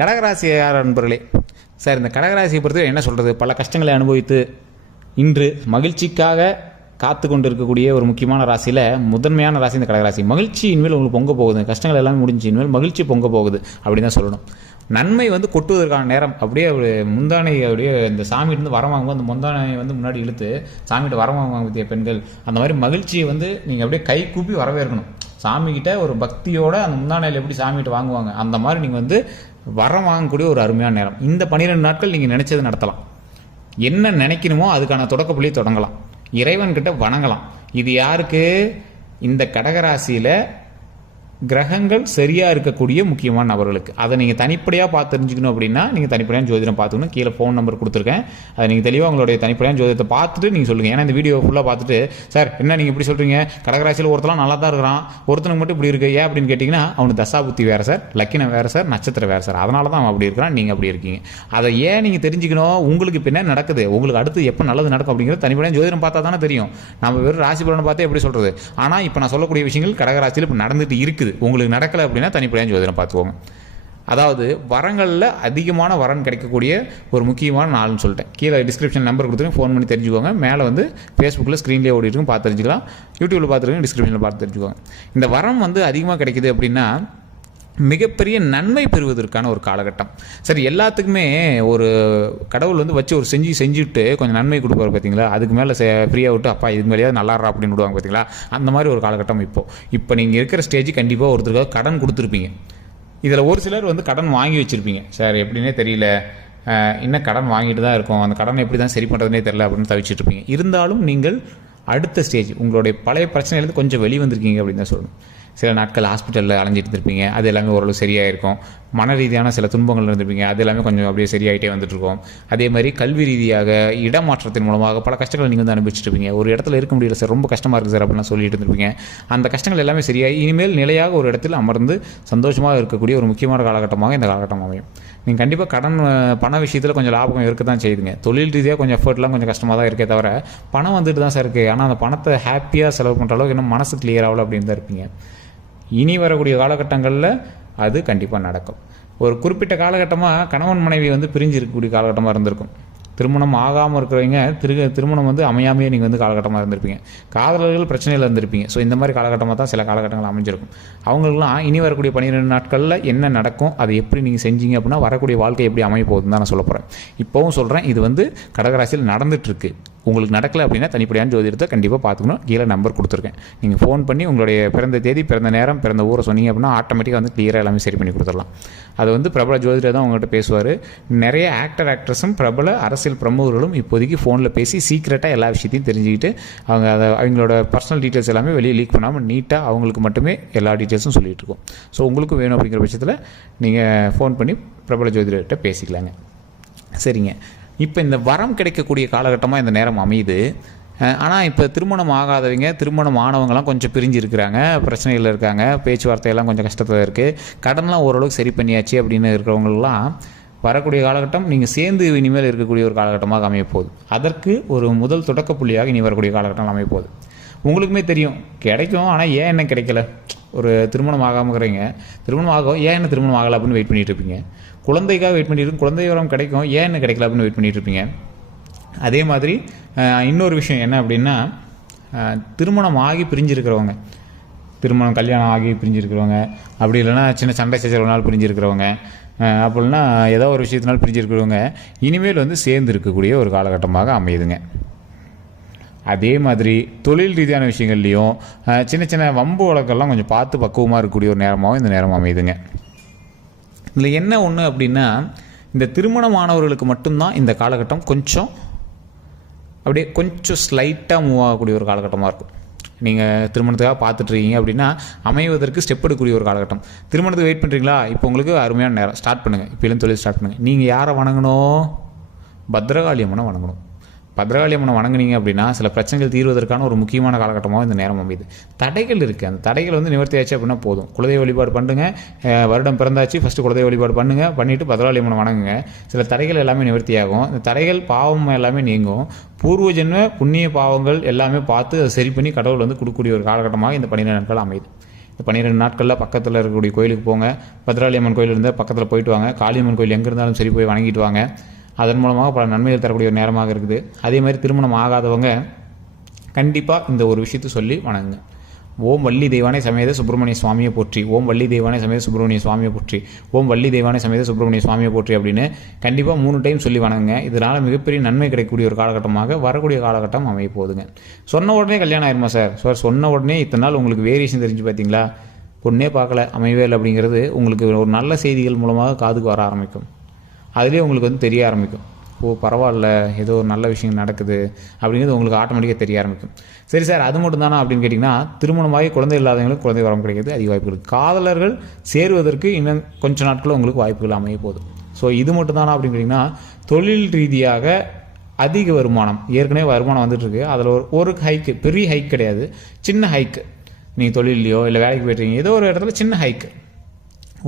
கடகராசியார் நண்பர்களே, சார் இந்த கடகராசியை பொறுத்து என்ன சொல்கிறது, பல கஷ்டங்களை அனுபவித்து இன்று மகிழ்ச்சிக்காக காத்து கொண்டு இருக்கக்கூடிய ஒரு முக்கியமான ராசியில் முதன்மையான ராசி இந்த கடகராசி. மகிழ்ச்சி இனிமேல் உங்களுக்கு பொங்க போகுது, கஷ்டங்கள் எல்லாமே முடிஞ்சு இனிமேல் மகிழ்ச்சி பொங்க போகுது அப்படின்னு தான் சொல்லணும். நன்மை கொட்டுவதற்கான நேரம். அப்படியே ஒரு முந்தானை அப்படியே இந்த சாமிகிட்ட வரம் வாங்கும்போது அந்த முந்தானை முன்னாடி இழுத்து சாமிகிட்ட வரம் வாங்க பெண்கள், அந்த மாதிரி மகிழ்ச்சியை நீங்கள் அப்படியே கை கூப்பி வரவேற்கணும். சாமிகிட்ட ஒரு பக்தியோட அந்த முந்தானையில் எப்படி சாமிகிட்ட வாங்குவாங்க, அந்த மாதிரி நீங்கள் வரம் வாங்கக்கூடிய ஒரு அருமையான நேரம். இந்த 12 நாட்கள் நீங்கள் நினைச்சது நடத்தலாம். என்ன நினைக்கணுமோ அதுக்கான தொடக்கப்புள்ளியை தொடங்கலாம், இறைவன்கிட்ட வணங்கலாம். இது யாருக்கு? இந்த கடகராசியில் கிரகங்கள் சரியாக இருக்கக்கூடிய முக்கியமான நபர்களுக்கு. அதை நீங்கள் தனிப்படையாக பார்த்து தெரிஞ்சுக்கணும் அப்படின்னா நீங்கள் தனிப்படையாக ஜோதிடம் பார்த்துக்கணும். கீழே ஃபோன் நம்பர் கொடுத்துருக்கேன், அதை நீங்கள் தெளிவாக உங்களுடைய தனிப்படையாக ஜோதிடத்தை பார்த்துட்டு நீங்கள் சொல்லுங்கள். ஏன்னா இந்த வீடியோ ஃபுல்லாக பார்த்துட்டு சார் என்ன நீங்கள் இப்படி சொல்கிறீங்க, கடகராசியில் ஒருத்தலாம் நல்லா தான் இருக்கிறான், ஒருத்தனுக்கு மட்டும் இப்படி இருக்குது ஏன் அப்படின்னு கேட்டிங்கன்னா, அவனுக்கு தசாபுத்தி வேறு சார், லக்கினம் வேறு சார், நட்சத்திரம் வேறு சார், அதனால தான் அவன் அப்படி இருக்கிறான், நீங்கள் அப்படி இருக்கீங்க. அதை ஏன் நீங்கள் தெரிஞ்சுக்கணும்? உங்களுக்கு இப்போ என்ன நடக்குது, உங்களுக்கு அடுத்து எப்போ நல்லது நடக்கும் அப்படிங்கிறது தனிப்படையாக ஜோதிடம் பார்த்தா தானே தெரியும். நம்ம வெறும் ராசி பலனை பார்த்தே எப்படி சொல்கிறது. ஆனால் இப்போ நான் சொல்லக்கூடிய விஷயங்கள் கடகராசியில் இப்போ நடந்துட்டு இருக்குது. உங்களுக்கு நடக்கலை அப்படின்னா தனிப்படையாக ஜோதிடம் பார்த்துக்கோங்க. அதாவது வரங்களில் அதிகமான வரன் கிடைக்கக்கூடிய ஒரு முக்கியமான நாள்னு சொல்லிட்டேன். கீழே டிஸ்கிரிப்ஷன் நம்பர் கொடுத்துருங்க, ஃபோன் பண்ணி தெரிஞ்சுக்கோங்க. மேலே ஃபேஸ்புக்கில் ஸ்க்ரீன்லேயே ஓடிட்டுருக்கும், பார்த்து தெரிஞ்சுக்கலாம். யூடியூப்பில் பார்த்துருக்கோங்க, டிஸ்கிரிப்ஷனில் பார்த்து தெரிஞ்சுக்கோங்க. இந்த வரம் அதிகமாக கிடைக்குது அப்படின்னா மிகப்பெரிய நன்மை பெறுவதற்கான ஒரு காலகட்டம். சரி, எல்லாத்துக்குமே ஒரு கடவுள் வச்சு ஒரு செஞ்சுட்டு கொஞ்சம் நன்மை கொடுப்பாரு பார்த்தீங்களா, அதுக்கு மேலே ஃப்ரீயாக விட்டு அப்பா இதுக்கு மேலேயாவது நல்லாடுறா அப்படின்னு விடுவாங்க பார்த்தீங்களா, அந்த மாதிரி ஒரு காலகட்டம். இப்போ நீங்கள் இருக்கிற ஸ்டேஜ் கண்டிப்பாக ஒருத்தருக்காக கடன் கொடுத்துருப்பீங்க. இதில் ஒரு சிலர் கடன் வாங்கி வச்சுருப்பீங்க. சார் எப்படின்னே தெரியல, இன்னும் கடன் வாங்கிட்டு தான் இருக்கோம், அந்த கடனை எப்படி தான் சரி பண்ணுறதுனே தெரியல அப்படின்னு தவிச்சிட்டு இருப்பீங்க. இருந்தாலும் நீங்கள் அடுத்த ஸ்டேஜ் உங்களுடைய பழைய பிரச்சனையிலேருந்து கொஞ்சம் வெளிவந்திருக்கீங்க அப்படின்னு தான் சொல்லணும். சில நாட்கள் ஹாஸ்பிட்டலில் அலைஞ்சிட்டு இருப்பீங்க, அது எல்லாமே ஓரளவு சரியாக இருக்கும். மன ரீதியான சில துன்பங்கள் இருந்திருப்பீங்க, அது எல்லாமே கொஞ்சம் அப்படியே சரியாகிட்டே வந்துட்டுருக்கோம். அதே மாதிரி கல்வி ரீதியாக இடமாற்றத்தின் மூலமாக பல கஷ்டங்களை நீங்கள் அனுபவிச்சுட்டு ஒரு இடத்துல இருக்க முடியல சார், ரொம்ப கஷ்டமாக இருக்குது சார் அப்படிலாம் சொல்லிட்டு இருந்திருப்பீங்க. அந்த கஷ்டங்கள் எல்லாமே சரியாகி இனிமேல் நிலையாக ஒரு இடத்தில் அமர்ந்து சந்தோஷமாக இருக்கக்கூடிய ஒரு முக்கியமான காலகட்டமாக இந்த காலகட்டம் அமையும். நீங்கள் கண்டிப்பாக கடன் பண விஷயத்தில் கொஞ்சம் லாபம் இருக்க தான் செய்யுதுங்க. தொழில் ரீதியாக கொஞ்சம் எஃபர்ட்லாம் கொஞ்சம் கஷ்டமாக தான் இருக்கே தவிர பணம் வந்துட்டு தான் சார் இருக்குது. ஆனால் அந்த பணத்தை ஹாப்பியாக செலவு பண்ணுற அளவுக்கு இன்னும் மனசு கிளியர் ஆகலை அப்படின்னு தான் இருப்பீங்க. இனி வரக்கூடிய காலகட்டங்களில் அது கண்டிப்பாக நடக்கும். ஒரு குறிப்பிட்ட காலகட்டமாக கணவன் மனைவி பிரிஞ்சு இருக்கக்கூடிய காலகட்டமாக இருந்திருக்கும். திருமணம் ஆகாமல் இருக்கிறவங்க திருமணம் அமையாமையே நீங்கள் காலகட்டமாக இருந்திருப்பீங்க. காதலர்கள் பிரச்சனையில் இருந்திருப்பீங்க. ஸோ இந்த மாதிரி காலகட்டமாக தான் சில காலகட்டங்கள் அமைஞ்சிருக்கும். அவங்களுக்குலாம் இனி வரக்கூடிய 12 நாட்களில் என்ன நடக்கும், அதை எப்படி நீங்கள் செஞ்சீங்க அப்படின்னா வரக்கூடிய வாழ்க்கை எப்படி அமைய போகுதுன்னு தான் நான் சொல்ல போகிறேன். இப்போவும் சொல்கிறேன், இது கடகராசியில் நடந்துகிட்ருக்கு. உங்களுக்கு நடக்கலை அப்படின்னா தனிப்படையான ஜோதிடத்தை கண்டிப்பாக பார்த்துக்கணும். கீழே நம்பர் கொடுத்துருக்கேன், நீங்கள் ஃபோன் பண்ணி உங்களுடைய பிறந்த தேதி, பிறந்த நேரம், பிறந்த ஊரை சொன்னீங்க அப்படின்னா ஆட்டோமேட்டிக்காக கிளியராக எல்லாமே சரி பண்ணி கொடுத்துடலாம். அது பிரபல ஜோதிடர் தான் உங்கள்கிட்ட பேசுவார். நிறைய ஆக்ட்ரஸும் பிரபல அரசியல் பிரமுகர்களும் இப்போதைக்கு ஃபோனில் பேசி சீக்ரெட்டாக எல்லா விஷயத்தையும் தெரிஞ்சுக்கிட்டு அவங்களோட பர்சனல் டீட்டெயில்ஸ் எல்லாமே வெளியே லீக் பண்ணாமல் நீட்டாக அவங்களுக்கு மட்டுமே எல்லா டீட்டெயில்ஸும் சொல்லிகிட்டு இருக்கோம். ஸோ உங்களுக்கும் வேணும் அப்படிங்கிற பட்சத்தில் நீங்கள் ஃபோன் பண்ணி பிரபல ஜோதிடர்கிட்ட பேசிக்கலாங்க. சரிங்க, இப்போ இந்த வரம் கிடைக்கக்கூடிய காலகட்டமாக இந்த நேரம் அமையுது. ஆனால் இப்போ திருமணம் ஆகாதவங்க, திருமணம் ஆனவங்களாம் கொஞ்சம் பிரிஞ்சு இருக்கிறாங்க, பிரச்சனைகள் இருக்காங்க, பேச்சுவார்த்தையெல்லாம் கொஞ்சம் கஷ்டத்தில் இருக்குது, கடன்லாம் ஓரளவுக்கு சரி பண்ணியாச்சு அப்படின்னு இருக்கிறவங்களாம் வரக்கூடிய காலகட்டம் நீங்கள் சேர்ந்து இனிமேல் இருக்கக்கூடிய ஒரு காலகட்டமாக அமையப்போகுது. அதற்கு ஒரு முதல் தொடக்க புள்ளியாக இனி வரக்கூடிய காலகட்டம் அமையப்போகுது. உங்களுக்குமே தெரியும் கிடைக்கும், ஆனால் ஏன் என்ன கிடைக்கல. ஒரு திருமணம் ஆகாமல் இருக்கிறீங்க, திருமணம் ஆகும் ஏன் என்ன திருமணம் ஆகலை அப்படின்னு வெயிட் பண்ணிகிட்டு இருப்பீங்க. குழந்தைக்காக வெயிட் பண்ணிட்டு குழந்தை வரம் கிடைக்கும், ஏன் என்ன கிடைக்கல அப்படின்னு வெயிட் பண்ணிட்டு இருப்பீங்க. அதே மாதிரி இன்னொரு விஷயம் என்ன அப்படின்னா, திருமணம் ஆகி பிரிஞ்சிருக்கிறவங்க, கல்யாணம் ஆகி பிரிஞ்சிருக்கிறவங்க, அப்படி இல்லைன்னா சின்ன சண்டை சச்சரவுனால பிரிஞ்சிருக்கிறவங்க, அப்படின்னா ஏதோ ஒரு விஷயத்தினால் பிரிஞ்சிருக்கிறவங்க இனிமேல் சேர்ந்து இருக்கக்கூடிய ஒரு காலகட்டமாக அமையுதுங்க. அதே மாதிரி தொழில் ரீதியான விஷயங்கள்லையும் சின்ன சின்ன வம்பு வழக்கெல்லாம் கொஞ்சம் பார்த்து பக்குவமாக இருக்கக்கூடிய ஒரு நேரமாகவும் இந்த நேரம் அமையுதுங்க. இதில் என்ன ஒன்று அப்படின்னா, இந்த திருமணமானவர்களுக்கு மட்டும்தான் இந்த காலகட்டம் கொஞ்சம் அப்படியே கொஞ்சம் ஸ்லைட்டாக மூவ் ஆகக்கூடிய ஒரு காலகட்டமாக இருக்கும். நீங்கள் திருமணத்துக்காக பார்த்துட்ருக்கீங்க அப்படின்னா அமைவதற்கு ஸ்டெப் எடுக்கக்கூடிய ஒரு காலகட்டம். திருமணத்துக்கு வெயிட் பண்ணுறீங்களா, இப்போ உங்களுக்கு அருமையான நேரம், ஸ்டார்ட் பண்ணுங்கள். இப்போலேருந்து தொழில் ஸ்டார்ட் பண்ணுங்கள். நீங்கள் யாரை வணங்கணும்? பத்ரகாளி அம்மனை வணங்கணும். பத்ரகாளி அம்மனை வணங்குனீங்க அப்படின்னா சில பிரச்சனைகள் தீர்வதற்கான ஒரு முக்கியமான காலகட்டமாக இந்த நேரம் அமையுது. தடைகள் இருக்குது, அந்த தடைகள் நிவர்த்தியாச்சு அப்படின்னா போதும். குலதெய்வ வழிபாடு பண்ணுங்க. வருடம் பிறந்தாச்சு ஃபஸ்ட்டு குலதெய்வ வழிபாடு பண்ணுங்கள், பண்ணிவிட்டு பத்ரகாளி அம்மனை வணங்குங்க. சில தடைகள் எல்லாமே நிவர்த்தியாகும். இந்த தடைகள் பாவம் எல்லாமே நீங்கும். பூர்வ ஜென்ம புண்ணிய பாவங்கள் எல்லாமே பார்த்து அதை சரி பண்ணி கடவுள் கொடுக்கக்கூடிய ஒரு காலகட்டமாக இந்த 12 நாட்கள் அமையுது. இந்த 12 நாட்களில் பக்கத்தில் இருக்கக்கூடிய கோயிலுக்கு போங்க. பத்ராளி அம்மன் கோயில் இருந்தால் பக்கத்தில் போயிட்டு வாங்க. காளியம்மன் கோயில் எங்கே இருந்தாலும் சரி போய் வணங்கிட்டு வாங்க. அதன் மூலமாக பல நன்மைகள் தரக்கூடிய ஒரு நேரமாக இருக்குது. அதே மாதிரி திருமணம் ஆகாதவங்க கண்டிப்பாக இந்த ஒரு விஷயத்தை சொல்லி வணங்குங்க. ஓம் வள்ளி தெய்வானை சமேத சுப்பிரமணிய சுவாமியை போற்றி, ஓம் வள்ளி தெய்வானை சமேத சுப்பிரமணிய சுவாமியை போற்றி, ஓம் வள்ளி தெய்வானை சமேத சுப்பிரமணிய சுவாமியை போற்றி அப்படின்னு கண்டிப்பாக 3 டைம் சொல்லி வணங்குங்க. இதனால் மிகப்பெரிய நன்மை கிடைக்கக்கூடிய ஒரு காலகட்டமாக வரக்கூடிய காலகட்டம் அமைய போகுதுங்க. சொன்ன உடனே கல்யாணம் ஆயிருமா சார்? சொன்ன உடனே இத்தனை நாள் உங்களுக்கு வேரியேஷன் தெரிஞ்சு பார்த்தீங்களா? பொண்ணே பார்க்கல, அமையவே இல்லை அப்படிங்கிறது உங்களுக்கு ஒரு நல்ல செய்திகள் மூலமாக காதுக்கு வர ஆரம்பிக்கும். அதுலேயே உங்களுக்கு வந்து தெரிய ஆரம்பிக்கும். ஓ பரவாயில்ல, ஏதோ ஒரு நல்ல விஷயம் நடக்குது அப்படிங்கிறது உங்களுக்கு ஆட்டோமேட்டிக்காக தெரிய ஆரம்பிக்கும். சரி சார், அது மட்டும் தானா அப்படின்னு கேட்டிங்கன்னா, திருமணமாகி குழந்தை இல்லாதவங்களுக்கு குழந்தை வரம் கிடைக்கிறது அதிக வாய்ப்பு இருக்குது. காதலர்கள் சேருவதற்கு இன்னும் கொஞ்சம் நாட்களில் உங்களுக்கு வாய்ப்புகள் அமைய போகுது. ஸோ இது மட்டும் தானா அப்படின்னு கேட்டிங்கன்னா, தொழில் ரீதியாக அதிக வருமானம், ஏற்கனவே வருமானம் வந்துட்டுருக்கு. அதில் ஒரு ஹைக்கு, பெரிய ஹைக் கிடையாது, சின்ன ஹைக்கு. நீங்கள் தொழிலையோ இல்லை வேலைக்கு போய்ட்டுருக்கீங்க, ஏதோ ஒரு இடத்துல சின்ன ஹைக்கு,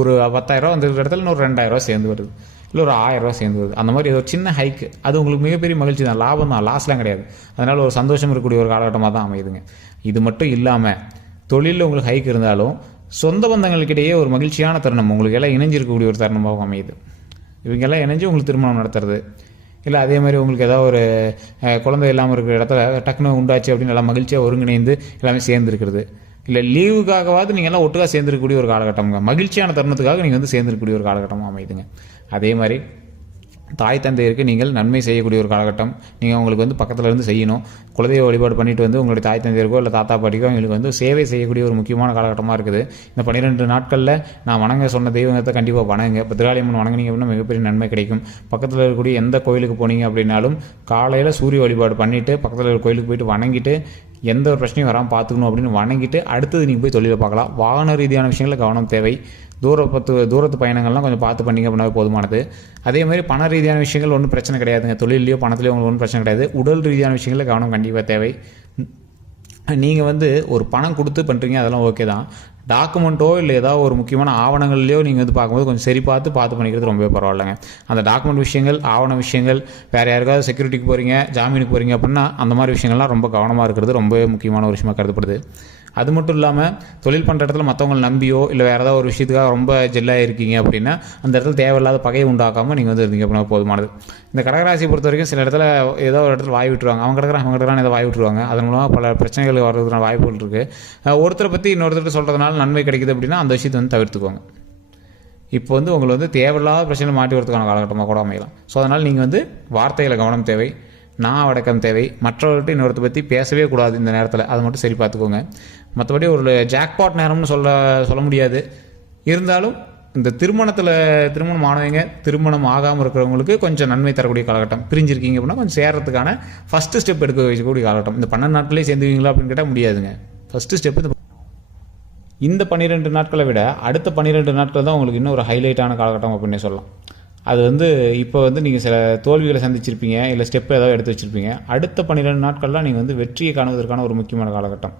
ஒரு 10,000 வந்துருக்கிற இடத்துல இன்னொரு 2,000 சேர்ந்து வருது, இல்லை ஒரு 1,000 சேர்ந்து வருது. அந்த மாதிரி ஏதோ சின்ன ஹைக்கு, அது உங்களுக்கு மிகப்பெரிய மகிழ்ச்சி தான், லாபம் தான், லாஸ்லாம் கிடையாது. அதனால் ஒரு சந்தோஷம் இருக்கக்கூடிய ஒரு காலகட்டமாக தான் அமையுதுங்க. இது மட்டும் இல்லாமல் தொழிலில் உங்களுக்கு ஹைக் இருந்தாலும் சொந்த பந்தங்களுக்கிடையே ஒரு மகிழ்ச்சியான தருணம், உங்களுக்கு எல்லாம் இணைஞ்சிருக்கக்கூடிய ஒரு தருணமாகவும் அமையுது. இவங்கெல்லாம் இணைஞ்சு உங்களுக்கு திருமணம் நடத்துறது, இல்லை அதே மாதிரி உங்களுக்கு ஏதாவது ஒரு குழந்தை இல்லாமல் இருக்கிற இடத்துல டக்குன்னு உண்டாச்சு அப்படின்னு நல்லா மகிழ்ச்சியாக ஒருங்கிணைந்து எல்லாமே சேர்ந்துருக்கிறது, இல்லை லீவுக்காகவாது நீங்கள் எல்லாம் ஒட்டுக்காக சேர்ந்துருக்கக்கூடிய ஒரு காலகட்டம்ங்க. மகிழ்ச்சியான தருணத்துக்காக நீங்கள் வந்து சேர்ந்துருக்கக்கூடிய ஒரு காலகட்டமாக அமையுதுங்க. அதே மாதிரி தாய் தந்தையருக்கு நீங்கள் நன்மை செய்யக்கூடிய ஒரு காலகட்டம். நீங்கள் உங்களுக்கு வந்து பக்கத்தில் இருந்து செய்யணும். குலதெய்வ வழிபாடு பண்ணிட்டு வந்து உங்களுடைய தாய் தந்தையருக்கோ இல்லை தாத்தா பாட்டிக்கோ அவங்களுக்கு வந்து சேவை செய்யக்கூடிய ஒரு முக்கியமான காலகட்டமாக இருக்குது. இந்த 12 நாட்களில் நான் வணங்க சொன்ன தெய்வத்தை கண்டிப்பாக வணங்குங்க. பத்ராளி அம்மன் வணங்குனீங்க அப்படின்னா மிகப்பெரிய நன்மை கிடைக்கும். பக்கத்தில் இருக்கக்கூடிய எந்த கோயிலுக்கு போனீங்க அப்படின்னாலும் காலையில் சூரிய வழிபாடு பண்ணிவிட்டு பக்கத்தில் இருக்கிற கோயிலுக்கு போயிட்டு வணங்கிட்டு எந்த ஒரு பிரச்சனையும் வராமல் பார்த்துக்கணும் அப்படின்னு வணங்கிட்டு அடுத்தது நீங்கள் போய் தொழிலை பார்க்கலாம். வாகன ரீதியான விஷயங்களில் கவனம் தேவை. தூரத்து பயணங்கள்லாம் கொஞ்சம் பார்த்து பண்ணிங்க அப்படின்னா போதுமானது. அதே மாதிரி பண ரீதியான விஷயங்கள் ஒன்றும் பிரச்சனை கிடையாதுங்க. தொழிலையோ பணத்துலையோ உங்களுக்கு ஒன்றும் பிரச்சனை கிடையாது. உடல் ரீதியான விஷயங்களில் கவனம் கண்டிப்பாக தேவை. நீங்கள் வந்து ஒரு பணம் கொடுத்து பண்ணுறீங்க, அதெல்லாம் ஓகே தான். டாக்குமெண்ட்டோ இல்லை ஏதாவது ஒரு முக்கியமான ஆவணங்கள்லையோ நீங்கள் வந்து பார்க்கும்போது கொஞ்சம் சரி பார்த்து பண்ணிக்கிறது ரொம்பவே பரவாயில்லைங்க. அந்த டாக்குமெண்ட் விஷயங்கள், ஆவண விஷயங்கள், வேறு யாருக்காவது செக்யூரிட்டிக்கு போகிறீங்க, ஜாமீனுக்கு போகிறீங்க அப்படின்னா அந்த மாதிரி விஷயங்கள்லாம் ரொம்ப கவனமாக இருக்கிறது ரொம்பவே முக்கியமான ஒரு விஷயமாக கருதப்படுது. அது மட்டும் இல்லாமல் தொழில் பண்ணுற இடத்துல மற்றவங்களை நம்பியோ இல்லை வேறு ஏதாவது ஒரு விஷயத்துக்காக ரொம்ப ஜெல்லாக இருக்கீங்க அப்படின்னா அந்த இடத்துல தேவையில்லாத பகையை உண்டாக்காமல் நீங்கள் வந்து இருந்தீங்க அப்படின்னா போதுமானது. இந்த கடகராசியை பொறுத்த வரைக்கும் சில இடத்துல ஏதோ ஒரு இடத்துல வாய் விட்டுருவாங்க, அவங்க கிடக்கிறான் ஏதோ வாய் விட்டுருவாங்க. அதன் மூலமாக பல பிரச்சனைகள் வர்றதுக்கான வாய்ப்புகள் இருக்குது. ஒருத்தரை பற்றி இன்னொருத்தர் சொல்கிறதுனால நன்மை கிடைக்குது அப்படின்னா அந்த விஷயத்தை வந்து தவிர்த்துக்கோங்க. இப்போ வந்து உங்களை வந்து தேவையில்லாத பிரச்சனை மாட்டி வரதுக்கான காலகட்டமாக கூட அமையலாம். ஸோ அதனால் நீங்கள் வந்து வார்த்தைகளை கவனம் தேவை, நான் அடக்கம் தேவை. மற்றவர்கிட்ட இன்னொருத்த பற்றி பேசவே கூடாது இந்த நேரத்தில், அதை மட்டும் சரி பார்த்துக்கோங்க. மற்றபடி ஒரு ஜாக்பாட் நேரம்னு சொல்ல முடியாது. இருந்தாலும் இந்த திருமணம் ஆனவங்க, திருமணம் ஆகாமல் இருக்கிறவங்களுக்கு கொஞ்சம் நன்மை தரக்கூடிய காலகட்டம். பிரிஞ்சிருக்கீங்க அப்படின்னா கொஞ்சம் சேர்றதுக்கான ஃபஸ்ட்டு ஸ்டெப் எடுக்க வைக்கக்கூடிய காலகட்டம். இந்த 12 நாட்களே சேர்ந்துவீங்களா அப்படின்னு கேட்டால் முடியாதுங்க. ஃபஸ்ட்டு ஸ்டெப் இந்த 12 நாட்களை விட அடுத்த 12 நாட்கள் தான் உங்களுக்கு இன்னும் ஒரு ஹைலைட்டான காலகட்டம் அப்படின்னு சொல்லலாம். அது வந்து இப்போ வந்து நீங்கள் சில தோல்விகளை சந்திச்சிருப்பீங்க, இல்லை ஸ்டெப் ஏதாவது எடுத்து வச்சுருப்பீங்க. அடுத்த 12 நாட்கள்லாம் நீங்கள் வந்து வெற்றியை காணுவதற்கான ஒரு முக்கியமான காலகட்டம்.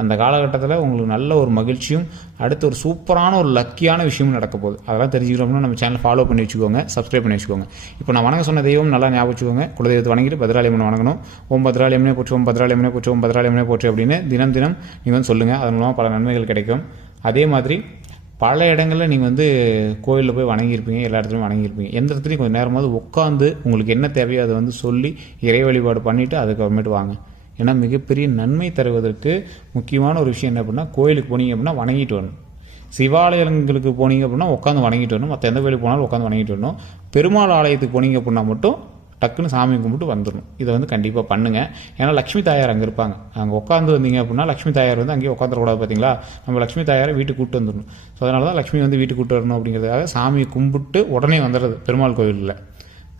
அந்த காலகட்டத்தில் உங்களுக்கு நல்ல ஒரு மகிழ்ச்சியும் அடுத்து ஒரு சூப்பரான ஒரு லக்கியான விஷயமும் நடக்க போகுது. அதெல்லாம் தெரிஞ்சுக்கிறோம்னா நம்ம சேனல் ஃபாலோ பண்ணி வச்சுக்கோங்க, சப்ஸ்கிரைப் பண்ணி வச்சுக்கோங்க. இப்போ நான் வணங்க சொன்ன தெய்வம் நல்லா ஞாபகம் வச்சுக்கோங்க. குலதெய்வத்தை வணங்கிட்டு பத்ராளி அம்மன் வணங்கணும். ஓம் பத்ராளி அம்மனே போற்றி, ஓம் பத்ராளி அம்மனே போற்றி, ஓம் பத்ராளி அம்மனே போற்றி அப்படின்னு தினம் நீங்கள் வந்து சொல்லுங்கள். அதன் மூலமாக பல நன்மைகள் கிடைக்கும். அதே மாதிரி பல இடங்களில் நீங்கள் வந்து கோயிலில் போய் வணங்கியிருப்பீங்க, எல்லா இடத்துலையும் வணங்கியிருப்பீங்க. எந்த இடத்துலையும் கொஞ்சம் நேரமாவது உட்காந்து உங்களுக்கு என்ன தேவையோ அதை வந்து சொல்லி இறை வழிபாடு பண்ணிவிட்டு அதுக்கப்புறமேட்டு வாங்க. ஏன்னா மிகப்பெரிய நன்மை தருவதற்கு முக்கியமான ஒரு விஷயம் என்ன அப்படின்னா, கோயிலுக்கு போனீங்க அப்படின்னா வணங்கிட்டு வரணும். சிவாலயங்களுக்கு போனீங்க அப்படின்னா உட்காந்து வணங்கிட்டு வரணும். மற்ற எந்த கோயிலுக்கு போனாலும் உட்காந்து வணங்கிட்டு வரணும். பெருமாள் ஆலயத்துக்கு போனீங்க அப்படின்னா மட்டும் டக்குன்னு சாமி கும்பிட்டு வந்துடணும். இதை வந்து கண்டிப்பாக பண்ணுங்கள். ஏன்னா லக்ஷ்மி தாயார் அங்கே இருப்பாங்க. அங்கே உட்காந்து வந்தீங்க அப்படின்னா லக்ஷ்மி தாயார் வந்து அங்கேயே உட்காந்துடக்கூடாது. பார்த்தீங்களா, நம்ம லக்ஷ்மி தாயாரை வீட்டுக்கு கூப்பிட்டு வந்துடணும். ஸோ அதனால தான் லக்ஷ்மி வந்து வீட்டுக்கு கூப்பிட்டு வரணும் அப்படிங்கிறதுக்காக சாமியை கும்பிட்டு உடனே வந்துடுறது பெருமாள் கோயிலில்.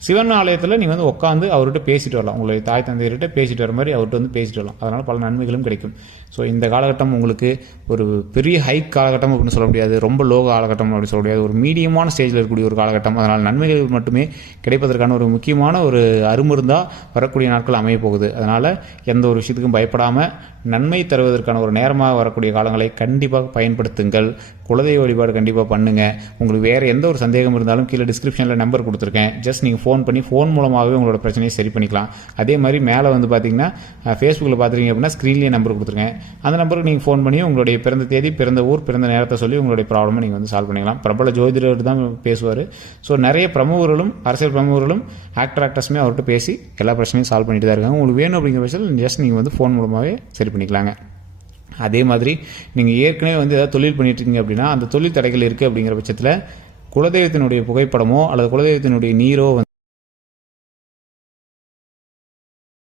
சிவன் ஆலயத்தில் நீங்கள் வந்து உட்காந்து அவர்கிட்ட பேசிட்டு வரலாம். உங்களுடைய தாய் தந்தையர்கிட்ட பேசிட்டு வர மாதிரி அவர்கிட்ட வந்து பேசிட்டு வரலாம். அதனால் பல நன்மைகளும் கிடைக்கும். ஸோ இந்த காலகட்டம் உங்களுக்கு ஒரு பெரிய ஹைக் காலகட்டம் அப்படின்னு சொல்ல முடியாது, ரொம்ப லோ காலகட்டம் அப்படின்னு சொல்ல முடியாது, ஒரு மீடியமான ஸ்டேஜில் இருக்கக்கூடிய ஒரு காலகட்டம். அதனால் நன்மைகள் மட்டுமே கிடைப்பதற்கான ஒரு முக்கியமான ஒரு அருமருந்தாக வரக்கூடிய நாட்கள் அமைய போகுது. அதனால் எந்த ஒரு விஷயத்துக்கும் பயப்படாமல் நன்மை தருவதற்கான ஒரு நேரமாக வரக்கூடிய காலங்களை கண்டிப்பாக பயன்படுத்துங்கள். குலதெய்வ வழிபாடு கண்டிப்பாக பண்ணுங்கள். உங்களுக்கு வேறு எந்த ஒரு சந்தேகம் இருந்தாலும் கீழே டிஸ்கிரிப்ஷனில் நம்பர் கொடுத்துருக்கேன். ஜஸ்ட் நீங்கள் ஃபோன் பண்ணி ஃபோன் மூலமாகவே உங்களோட பிரச்சனையை சரி பண்ணிக்கலாம். அதே மாதிரி மேலே வந்து பார்த்தீங்கன்னா ஃபேஸ்புக்கில் பார்த்துருக்கீங்க அப்படின்னா ஸ்க்ரீன்லேயே நம்பர் கொடுத்துருக்கேன். அந்த நம்பருக்கு நீங்கள் ஃபோன் பண்ணி உங்களுடைய பிறந்த தேதி, பிறந்த ஊர், பிறந்த நேரத்தை சொல்லி உங்களுடைய ப்ராப்ளமை நீங்கள் வந்து சால்வ் பண்ணிக்கலாம். பிரபல ஜோதிடர் தான் பேசுவார். ஸோ நிறைய பிரமுகர்களும், அரசியல் பிரமுகர்களும், ஆக்டர்ஸுமே அவர்கிட்ட பேசி எல்லா பிரச்சனையும் சால்வ் பண்ணிட்டு தான் இருக்காங்க. உங்களுக்கு வேணும் அப்படிங்கிற பட்சத்தில் ஜஸ்ட் நீங்கள் வந்து ஃபோன் மூலமாகவே சரி பண்ணிக்கலாங்க. அதே மாதிரி நீங்கள் ஏற்கனவே வந்து ஏதாவது தொழில் பண்ணிட்டு இருக்கீங்க அப்படின்னா அந்த தொழில் தடைகள் இருக்குது அப்படிங்கிற பட்சத்தில் குலதெய்வத்தினுடைய புகைப்படமோ அல்லது குலதெய்வத்தினுடைய நீரோ